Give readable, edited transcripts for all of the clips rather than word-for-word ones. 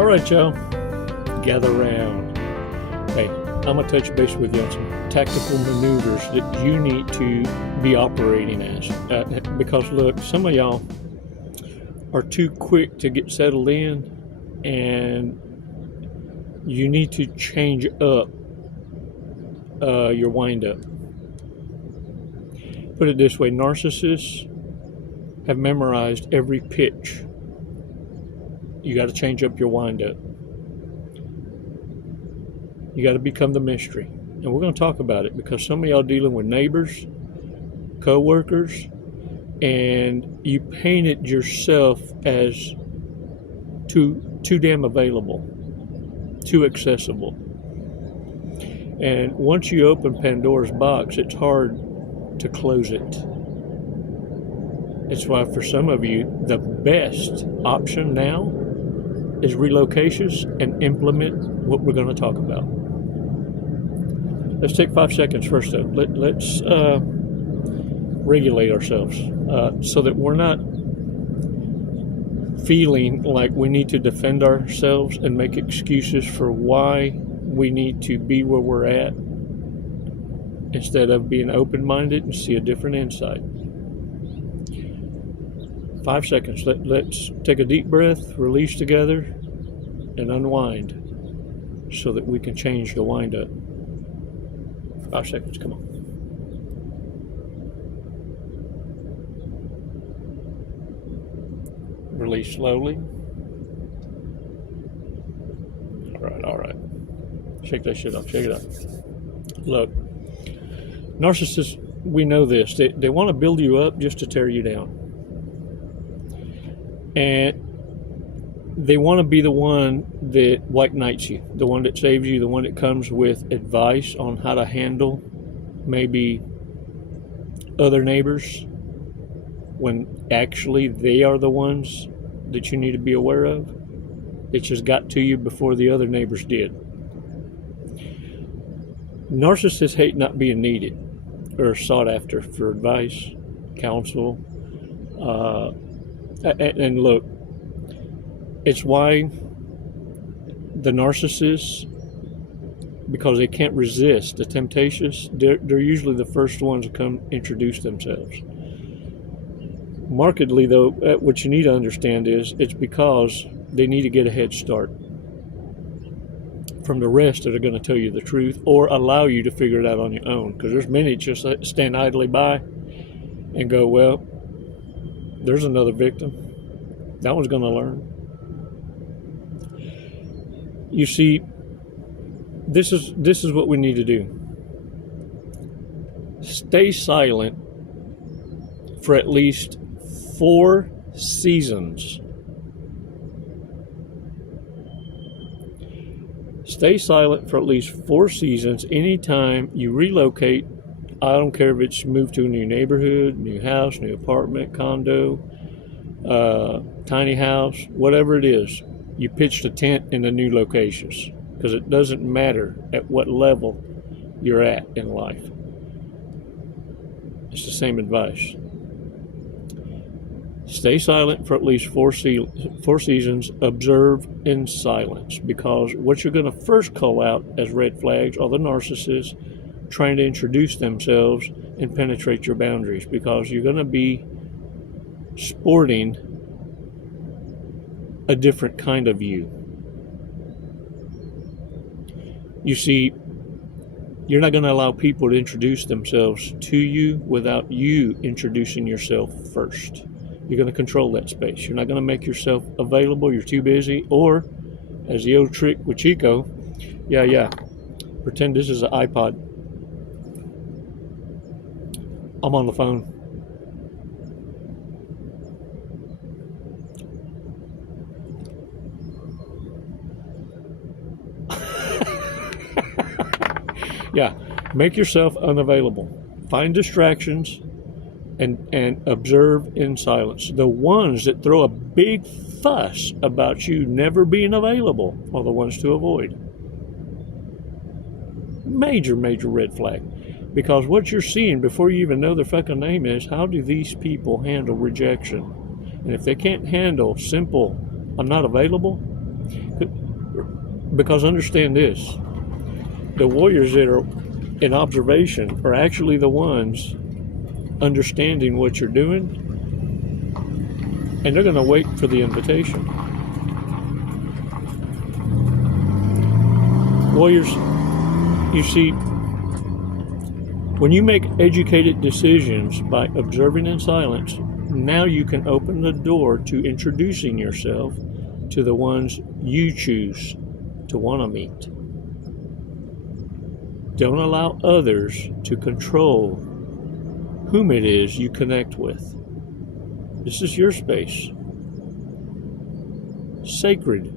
All right, y'all, gather round. Hey, I'm going to touch base with you on some tactical maneuvers that you need to be operating as. Because, look, some of y'all are too quick to get settled in, and you need to change up your wind-up. Put it this way, narcissists have memorized every pitch. You got to change up your wind-up. You got to become the mystery. And we're going to talk about it because some of y'all dealing with neighbors, co-workers, and you painted yourself as too damn available, too accessible. And once you open Pandora's box, it's hard to close it. That's why for some of you, the best option now is relocations and implement what we're going to talk about. Let's take 5 seconds first, though. Let's regulate ourselves so that we're not feeling like we need to defend ourselves and make excuses for why we need to be where we're at instead of being open-minded and see a different insight. 5 seconds. Let's take a deep breath, release together, and unwind so that we can change the wind-up. 5 seconds, come on. Release slowly. All right. Shake that shit off, shake it off. Look, narcissists, we know this. They want to build you up just to tear you down. And they want to be the one that white knights you, the one that saves you, the one that comes with advice on how to handle maybe other neighbors when actually they are the ones that you need to be aware of. It just got to you before the other neighbors did. Narcissists hate not being needed or sought after for advice, counsel, and look, it's why the narcissists, because they can't resist the temptations, they're usually the first ones to come introduce themselves. Markedly, though, what you need to understand is it's because they need to get a head start from the rest that are going to tell you the truth or allow you to figure it out on your own. Because there's many that just stand idly by and go, well, there's another victim. That one's going to learn. You see, this is what we need to do. Stay silent for at least 4 seasons. Stay silent for at least 4 seasons anytime you relocate. I don't care if it's moved to a new neighborhood, new house, new apartment, condo, tiny house, whatever it is. You pitched a tent in the new locations because it doesn't matter at what level you're at in life. It's the same advice. Stay silent for at least 4 seasons. Observe in silence, because what you're going to first call out as red flags are the narcissists trying to introduce themselves and penetrate your boundaries, because you're going to be sporting a different kind of you. You see, you're not going to allow people to introduce themselves to you without you introducing yourself first. You're going to control that space. You're not going to make yourself available. You're too busy. Or, as the old trick with Chico, pretend this is an iPod. I'm on the phone. Make yourself unavailable. Find distractions and observe in silence. The ones that throw a big fuss about you never being available are the ones to avoid. Major red flag. Because what you're seeing before you even know their fucking name is, how do these people handle rejection? And if they can't handle simple, I'm not available, Because understand this, the warriors that are in observation are actually the ones understanding what you're doing, and they're going to wait for the invitation. Warriors, you see, when you make educated decisions by observing in silence, now you can open the door to introducing yourself to the ones you choose to want to meet. Don't allow others to control whom it is you connect with. This is your space. Sacred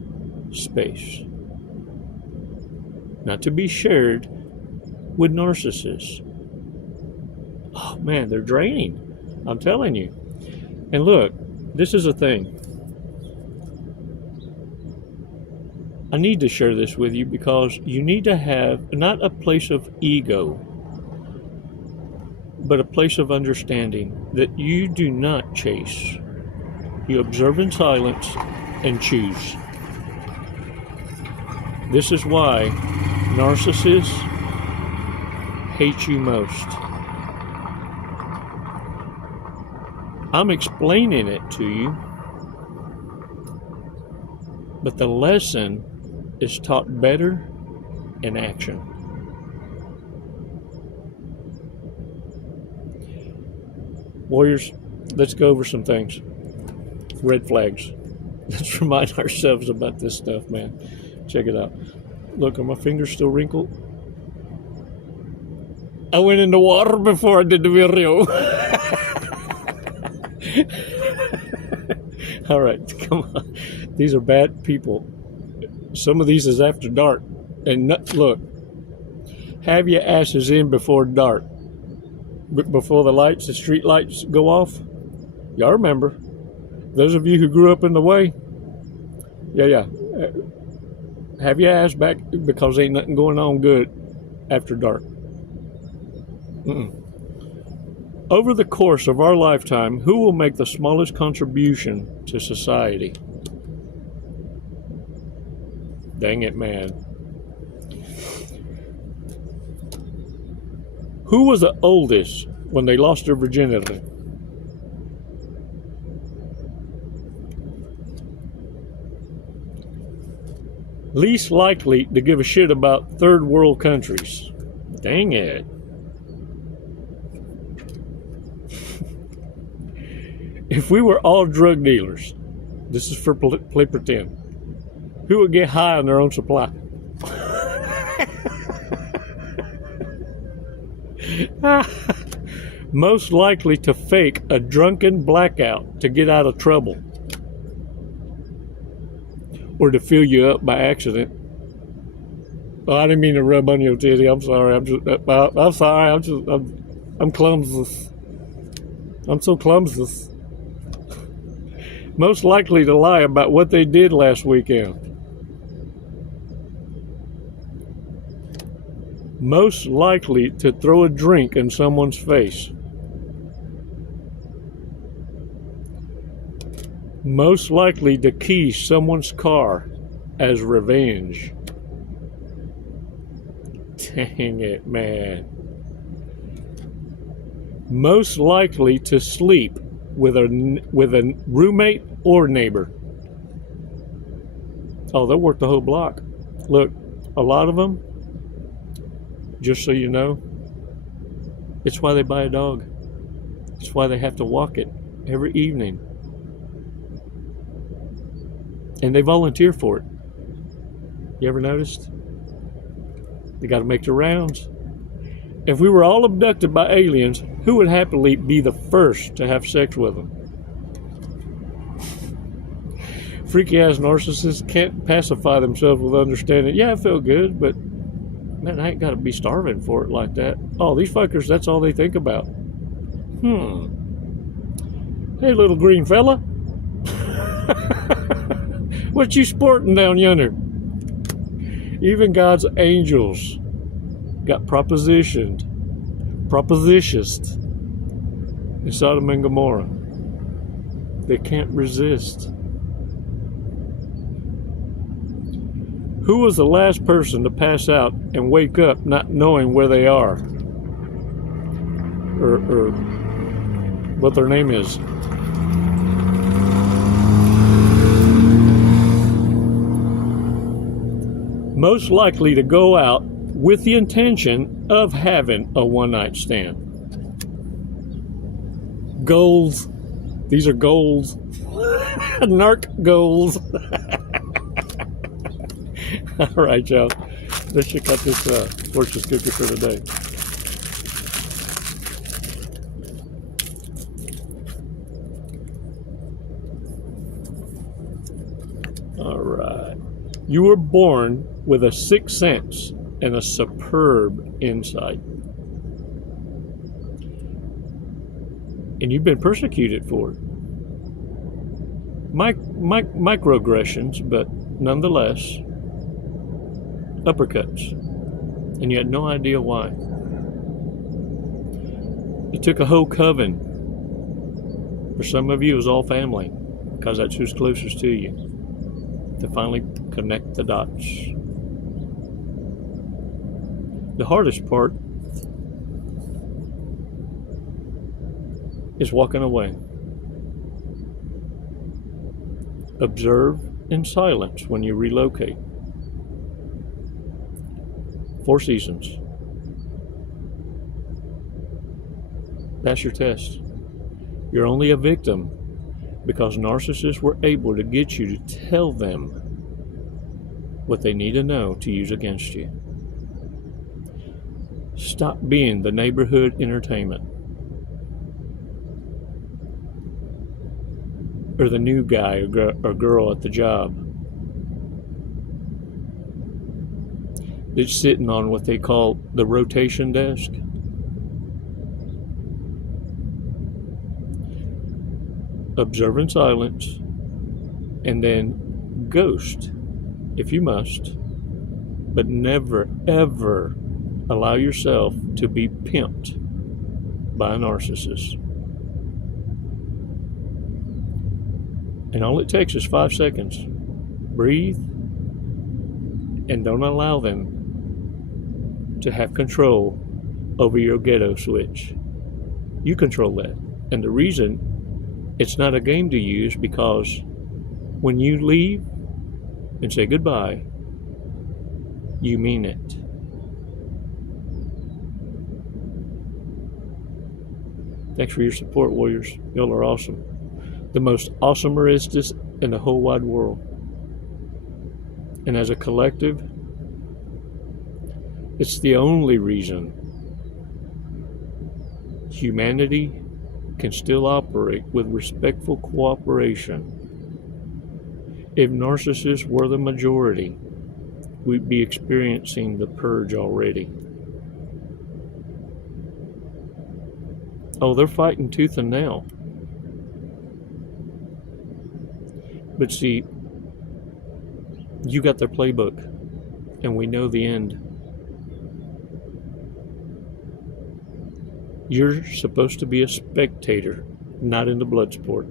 space. Not to be shared with narcissists. Oh man, they're draining. I'm telling you. And look, this is a thing. I need to share this with you because you need to have not a place of ego, but a place of understanding that you do not chase. You observe in silence and choose. This is why narcissists hate you most. I'm explaining it to you, but the lesson is taught better in action. Warriors, let's go over some things. Red flags. Let's remind ourselves about this stuff, man. Check it out. Look, are my fingers still wrinkled? I went in the water before I did the video. All right, come on. These are bad people. Some of these is after dark. And look, have your asses in before dark. Before the street lights go off. Y'all remember. Those of you who grew up in the way. Yeah. Have your ass back because ain't nothing going on good after dark. Over the course of our lifetime, who will make the smallest contribution to society? Dang it, man. Who was the oldest when they lost their virginity? Least likely to give a shit about third world countries. Dang it. If we were all drug dealers, this is for play pretend, who would get high on their own supply? Most likely to fake a drunken blackout to get out of trouble, or to fill you up by accident. Oh, I didn't mean to rub on your titty. I'm sorry. I'm clumsy. I'm so clumsy. Most likely to lie about what they did last weekend. Most likely to throw a drink in someone's face. Most likely to key someone's car as revenge. Dang it, man. Most likely to sleep with a roommate or neighbor. Oh, they'll work the whole block. Look, a lot of them, just so you know, it's why they buy a dog. It's why they have to walk it every evening. And they volunteer for it. You ever noticed? They got to make their rounds. If we were all abducted by aliens, who would happily be the first to have sex with them? Freaky ass narcissists can't pacify themselves with understanding. Yeah, I feel good, but man, I ain't got to be starving for it like that. Oh, these fuckers, that's all they think about. Hey, little green fella. What you sporting down yonder? Even God's angels got propositioned in Sodom and Gomorrah. They can't resist. Who was the last person to pass out and wake up not knowing where they are? Or what their name is? Most likely to go out with the intention of having a one-night stand. Goals. These are goals. Narc goals. All right, y'all. Let's check out this fortune cookie for today. All right. You were born with a sixth sense and a superb insight. And you've been persecuted for it. Microaggressions, but nonetheless, uppercuts. And you had no idea why. It took a whole coven. For some of you, it was all family, because that's who's closest to you, to finally connect the dots. The hardest part is walking away. Observe in silence when you relocate. 4 seasons. Pass your test. You're only a victim because narcissists were able to get you to tell them what they need to know to use against you. Stop being the neighborhood entertainment or the new guy or girl at the job that's sitting on what they call the rotation desk. Observe in silence and then ghost if you must, but never ever allow yourself to be pimped by a narcissist. And all it takes is 5 seconds. Breathe and don't allow them to have control over your ghetto switch. You control that. And the reason it's not a game to you is because when you leave and say goodbye, you mean it. Thanks for your support, warriors. Y'all are awesome. The most awesomerest in the whole wide world. And as a collective, it's the only reason humanity can still operate with respectful cooperation. If narcissists were the majority, we'd be experiencing the purge already. Oh, they're fighting tooth and nail. But see, you got their playbook, and we know the end. You're supposed to be a spectator, not in the blood sport.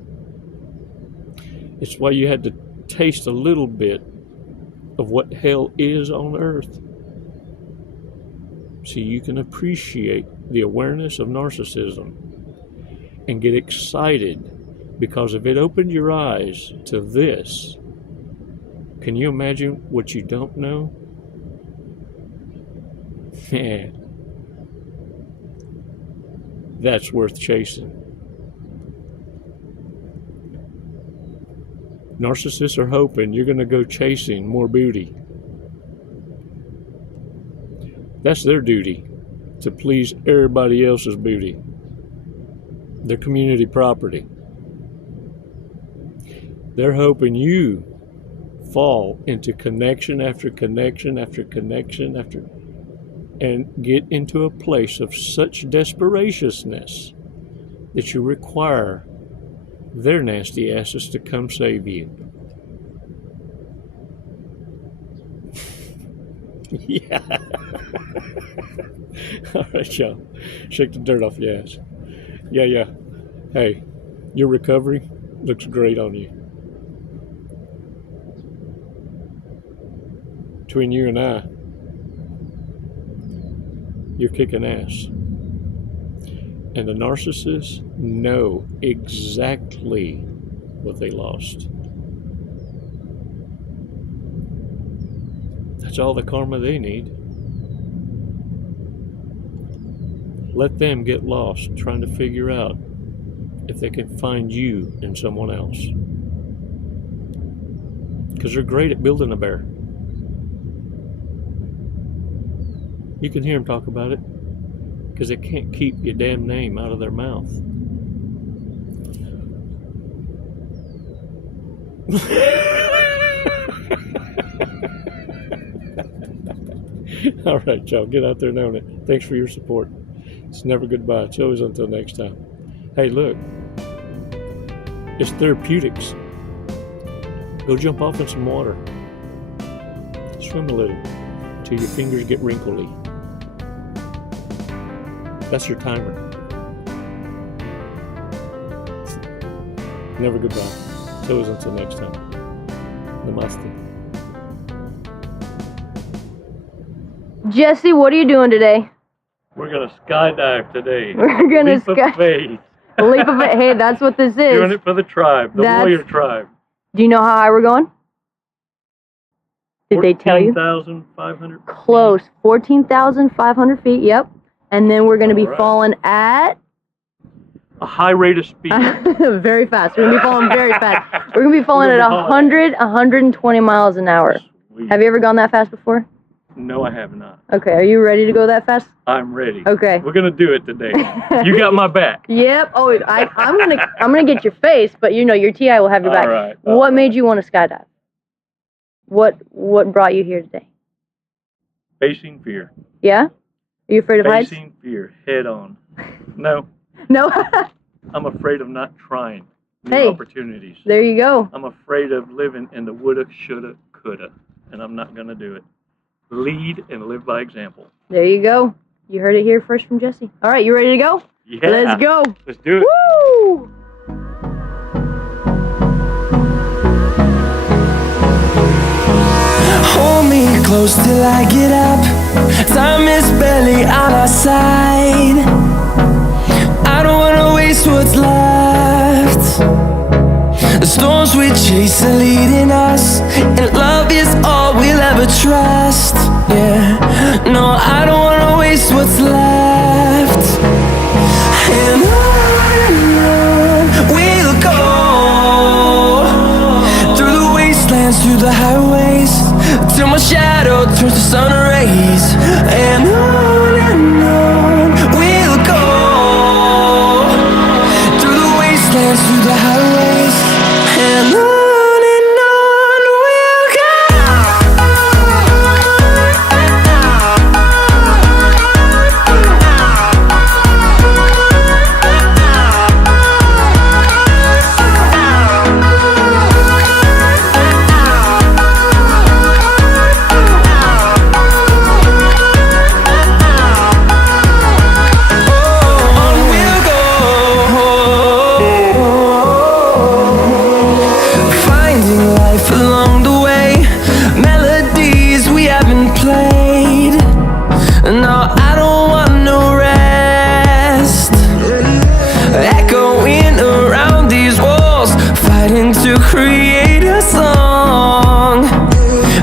It's why you had to taste a little bit of what hell is on earth, so you can appreciate the awareness of narcissism and get excited. Because if it opened your eyes to this, can you imagine what you don't know? That's worth chasing. Narcissists are hoping you're going to go chasing more booty. That's their duty, to please everybody else's booty. Their community property. They're hoping you fall into connection after connection after connection and get into a place of such desperatiousness that you require their nasty asses to come save you. Yeah. All right, y'all. Shake the dirt off your ass. Yeah. Hey, your recovery looks great on you. between you and I, you're kicking ass. And the narcissists know exactly what they lost. That's all the karma they need. Let them get lost trying to figure out if they can find you in someone else. Because they're great at building a bear. You can hear them talk about it because they can't keep your damn name out of their mouth. All right, y'all, get out there and own it. Thanks for your support. It's never goodbye. It's always until next time. Hey, look, it's therapeutics. Go jump off in some water. Swim a little till your fingers get wrinkly. That's your timer. Never goodbye. It's always until next time. Namaste. Jesse, what are you doing today? We're gonna skydive today. We're gonna Leap of faith. Leap of faith. Hey, that's what this is. Doing it for the tribe, the warrior tribe. Do you know how high we're going? Did they tell you? 14,500. Close. 14,500 feet. Yep. And then we're gonna be falling at a high rate of speed. Very fast. We're gonna be falling very fast. We're gonna be falling at 120 miles an hour. Sweet. Have you ever gone that fast before? No, I have not. Okay, are you ready to go that fast? I'm ready. Okay. We're gonna do it today. You got my back. Yep. Oh, I'm gonna get your face, but you know your TI will have your back. All right. What made you want to skydive? What brought you here today? Facing fear. Yeah? Are you afraid of heights? Facing fear head on. No. No. I'm afraid of not trying new opportunities. There you go. I'm afraid of living in the woulda, shoulda, coulda, and I'm not gonna do it. Lead and live by example. There you go. You heard it here first from Jesse. All right, you ready to go? Yeah. Let's go. Let's do it. Woo! Hold me close till I get up. Time is barely on our side. I don't wanna waste what's left. The storms we chase are leading us, and love is all we'll ever trust. Yeah, no, I don't wanna waste what's left. And on we'll go, through the wastelands, through the highways, till my shadow turns to sun rays. And on we'll go, through the wastelands, through the highways, and on we'll go. To create a song,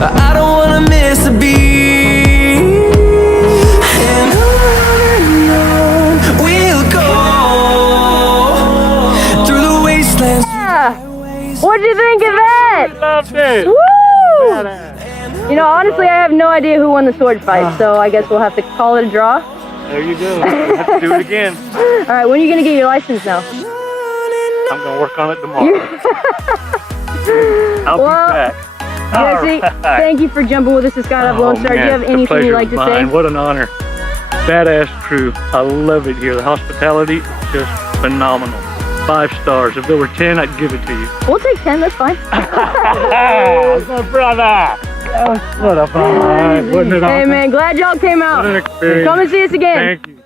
I don't wanna miss a beat. And on we'll go, through the wastelands. What'd you think of that? I loved it. Woo! You know, honestly, I have no idea who won the sword fight, so I guess we'll have to call it a draw. There you go. We'll have to do it again. All right, when are you gonna get your license now? I'm gonna work on it tomorrow. I'll be back. Jesse, thank you for jumping with us to Skydive Lone Star. Do you have anything you'd like to say? What an honor. Badass crew. I love it here. The hospitality is just phenomenal. 5 stars. If there were 10, I'd give it to you. We'll take 10, that's fine. My brother. What a fun ride. Wasn't it awesome? Hey man, glad y'all came out. What an experience. Come and see us again. Thank you.